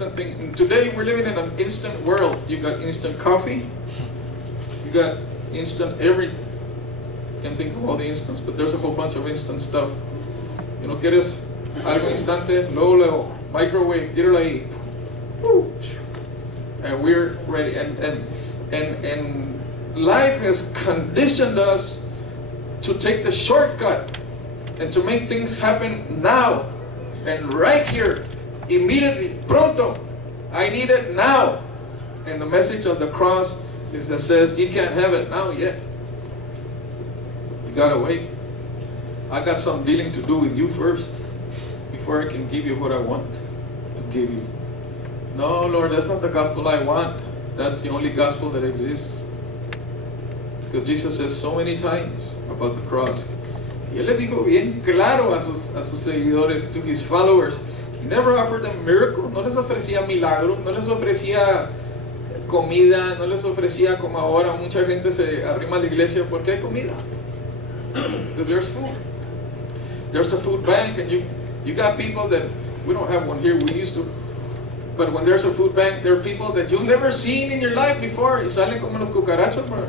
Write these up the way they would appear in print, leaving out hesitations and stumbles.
Something. Today we're living in an instant world. You got instant coffee, you got instant everything. Can't think of all the instants, but there's a whole bunch of instant stuff. You know, quieres algo instante, luego microwave, tíralo ahí, and we're ready. And life has conditioned us to take the shortcut and to make things happen now and right here. Immediately, pronto, I need it now. And the message of the cross is that says you can't have it now yet. You gotta wait. I got some dealing to do with you first before I can give you what I want to give you. No, Lord, that's not the gospel I want. That's the only gospel that exists. Because Jesus says so many times about the cross. Y Él le dijo bien claro a sus seguidores, to his followers. He never offered them miracle, no les ofrecía milagros, no les ofrecía comida, no les ofrecía como ahora mucha gente se arrima a la iglesia porque hay comida. Because there's food. There's a food bank, and you got people that, we don't have one here, we used to, but when there's a food bank, there are people that you've never seen in your life before, y salen como los cucarachos, bro.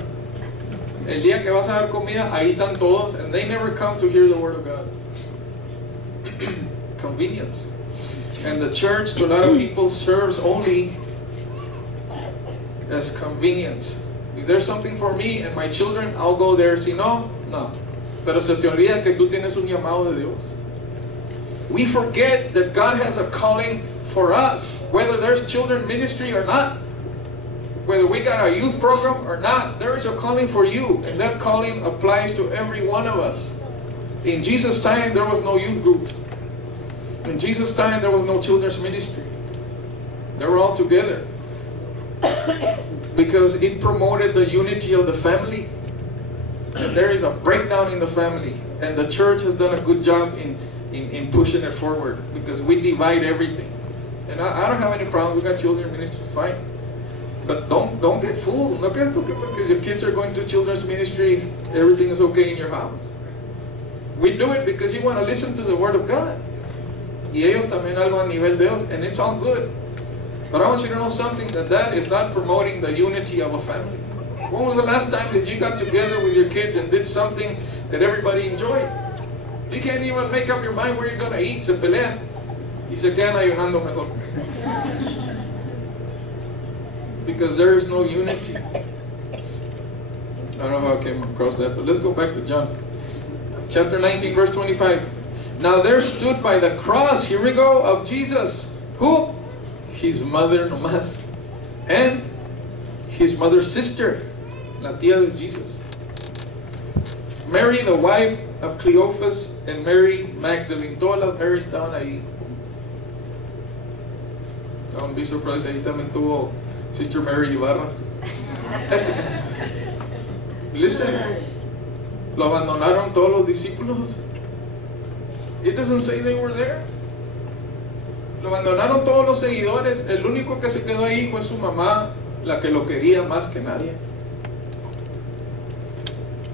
El día que vas a dar comida, ahí están todos, and they never come to hear the word of God. Convenience. And the church, to a lot of people, serves only as convenience. If there's something for me and my children, I'll go there. Si no, no. Pero se te olvida que tú tienes un llamado de Dios. We forget that God has a calling for us, whether there's children ministry or not, whether we got a youth program or not. There is a calling for you, and that calling applies to every one of us. In Jesus' time, there was no youth groups. In Jesus' time, there was no children's ministry. They were all together because it promoted the unity of the family. And there is a breakdown in the family, and the church has done a good job in pushing it forward because we divide everything. And I don't have any problem. We got children's ministry, fine. But don't get fooled. No creas tú que porque your kids are going to children's ministry, everything is okay in your house. We do it because you want to listen to the Word of God. Y ellos también algo a nivel de Dios, and it's all good. But I want you to know something, that is not promoting the unity of a family. When was the last time that you got together with your kids and did something that everybody enjoyed? You can't even make up your mind where you're going to eat. Se pelean y se quedan ayunando mejor. Because there is no unity. I don't know how I came across that, but let's go back to John. Chapter 19, verse 25. Now there stood by the cross, here we go, of Jesus. Who? His mother nomás. And his mother's sister, la tía de Jesus. Mary, the wife of Cleophas, and Mary Magdalene. Todas las Marys estaban ahí. Don't be surprised, ahí también tuvo Sister Mary Ibarra. Listen, lo abandonaron todos los discípulos. It doesn't say they were there. Lo abandonaron todos los seguidores. El único que se quedó ahí fue su mamá, la que lo quería más que nadie.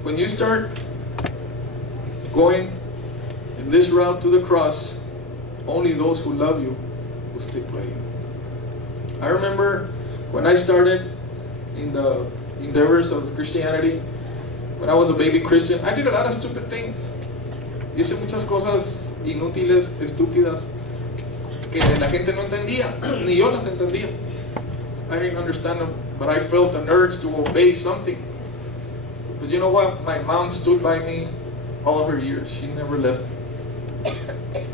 When you start going in this route to the cross, only those who love you will stick by you. I remember when I started in the endeavors of Christianity, when I was a baby Christian, I did a lot of stupid things. Hice muchas cosas inútiles, estúpidas, que la gente no entendía, ni yo las entendía. I didn't understand them, but I felt an urge to obey something. But you know what? My mom stood by me all her years. She never left me.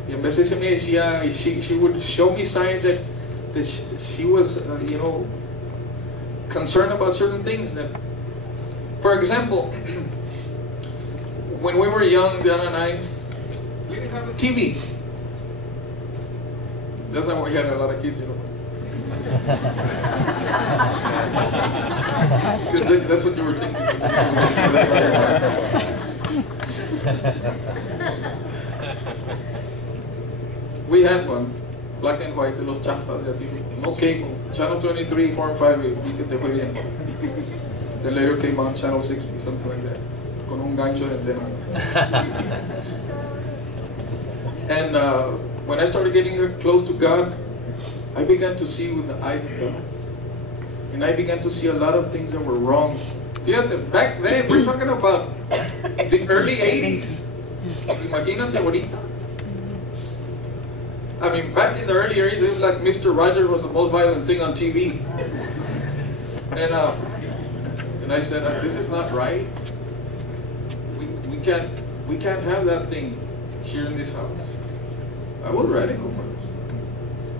Y a veces se me decía, she would show me signs that she was, you know, concerned about certain things. That, for example, when we were young, Diana and I, we didn't have a TV. That's not why we had a lot of kids, you know. That's what you were thinking. We had one, black and white, de los chafas, no cable. Channel 23, 4 and 5, we que te fue bien. Then later came on Channel 60, something like that. Con un gancho de antena. And when I started getting close to God, I began to see with the eyes of God. And I began to see a lot of things that were wrong. Yes, back then, we're talking about the early 80s. Imagínate ahorita. I mean, back in the early 80s, it was like Mr. Rogers was the most violent thing on TV. And I said, this is not right. We can't have that thing here in this house. I was radical first.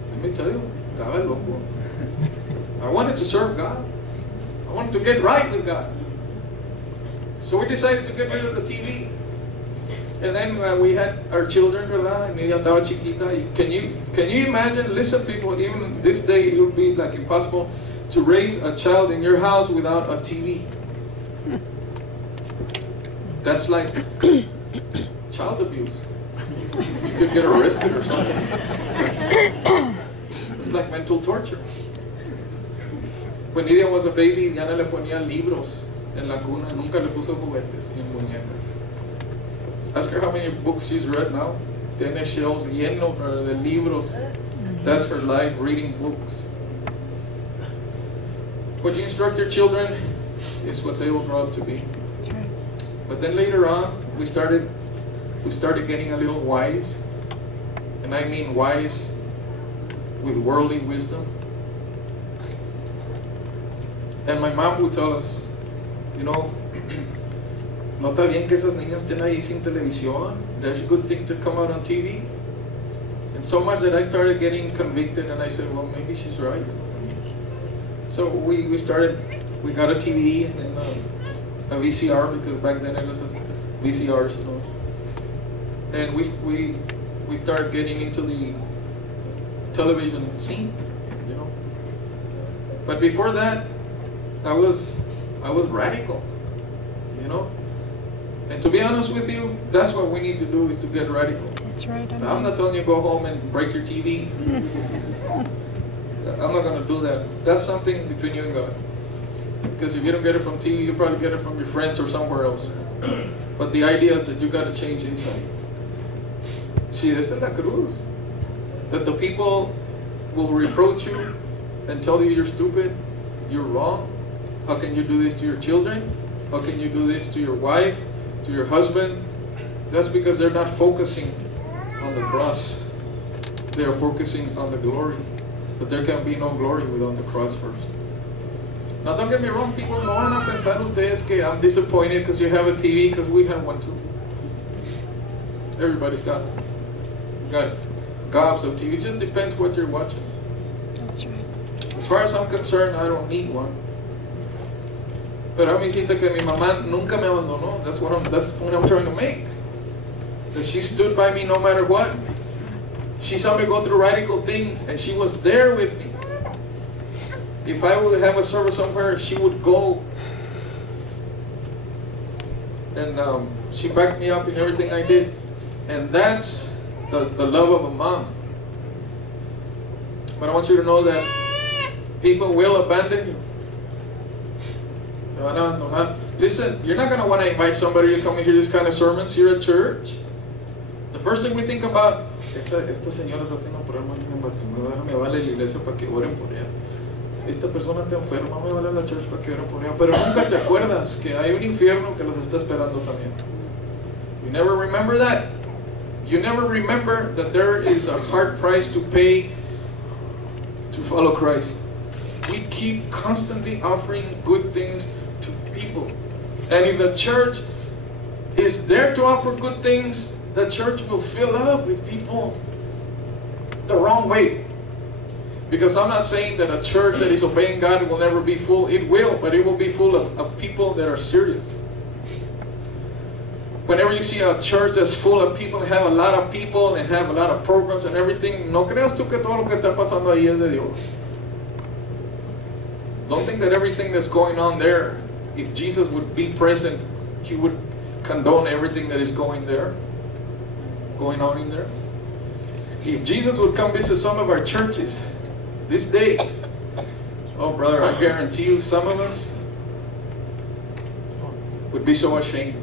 Let me tell you, estaba loco. I wanted to serve God. I wanted to get right with God. So we decided to get rid of the TV. And then we had our children, ¿verdad? Ella estaba chiquita. Can you imagine? Listen, people, even this day it would be like impossible to raise a child in your house without a TV. That's like child abuse. You could get arrested or something. It's like mental torture. When Nidia was a baby, Diana le ponía libros en la cuna. Nunca le puso juguetes y muñecas. Ask her how many books she's read now. Tiene shelves llenos de libros. That's her life, reading books. What you instruct your children is what they will grow up to be. That's right. But then later on, we started getting a little wise. And I mean wise with worldly wisdom. And my mom would tell us, you know, no está bien que esas niñas estén ahí sin televisión. There's good things that come out on TV. And so much that I started getting convicted, and I said, well, maybe she's right. So we got a TV and a VCR, because back then it was VCRs, you know. And we started getting into the television scene, you know. But before that, I was radical, you know. And to be honest with you, that's what we need to do, is to get radical. That's right. So I'm not telling you to go home and break your TV. I'm not going to do that. That's something between you and God. Because if you don't get it from TV, you probably get it from your friends or somewhere else. But the idea is that you got to change inside. See, this is la cruz. That the people will reproach you and tell you you're stupid, you're wrong. How can you do this to your children? How can you do this to your wife, to your husband? That's because they're not focusing on the cross. They are focusing on the glory. But there can be no glory without the cross first. Now don't get me wrong, people, no van a pensar ustedes que I'm disappointed because you have a TV, because we have one too. Everybody's got gobs of TV. It just depends what you're watching. That's right. As far as I'm concerned, I don't need one. Pero a mí siento que mi mamá nunca me abandonó. That's the point I'm trying to make. That she stood by me no matter what. She saw me go through radical things, and she was there with me. If I would have a service somewhere, she would go. And she backed me up in everything I did. And that's the love of a mom. But I want you to know that people will abandon you. Listen, you're not going to want to invite somebody to come and hear this kind of sermons here at church. The first thing we think about, esta señora está teniendo problemas, déjame vale a la iglesia para que oren por ella. Esta persona está enferma, me vale a la church para que oren por ella. Pero nunca te acuerdas que hay un infierno que los está esperando también. You never remember that. You never remember that there is a hard price to pay to follow Christ. We keep constantly offering good things to people. And if the church is there to offer good things, the church will fill up with people the wrong way. Because I'm not saying that a church that is obeying God will never be full. It will, but it will be full of people that are serious. Whenever you see a church that's full of people and have a lot of people and have a lot of programs and everything, no creas tú que todo lo que está pasando ahí es de Dios. Don't think that everything that's going on there, if Jesus would be present, He would condone everything that is going on in there. If Jesus would come visit some of our churches this day, oh brother, I guarantee you some of us would be so ashamed.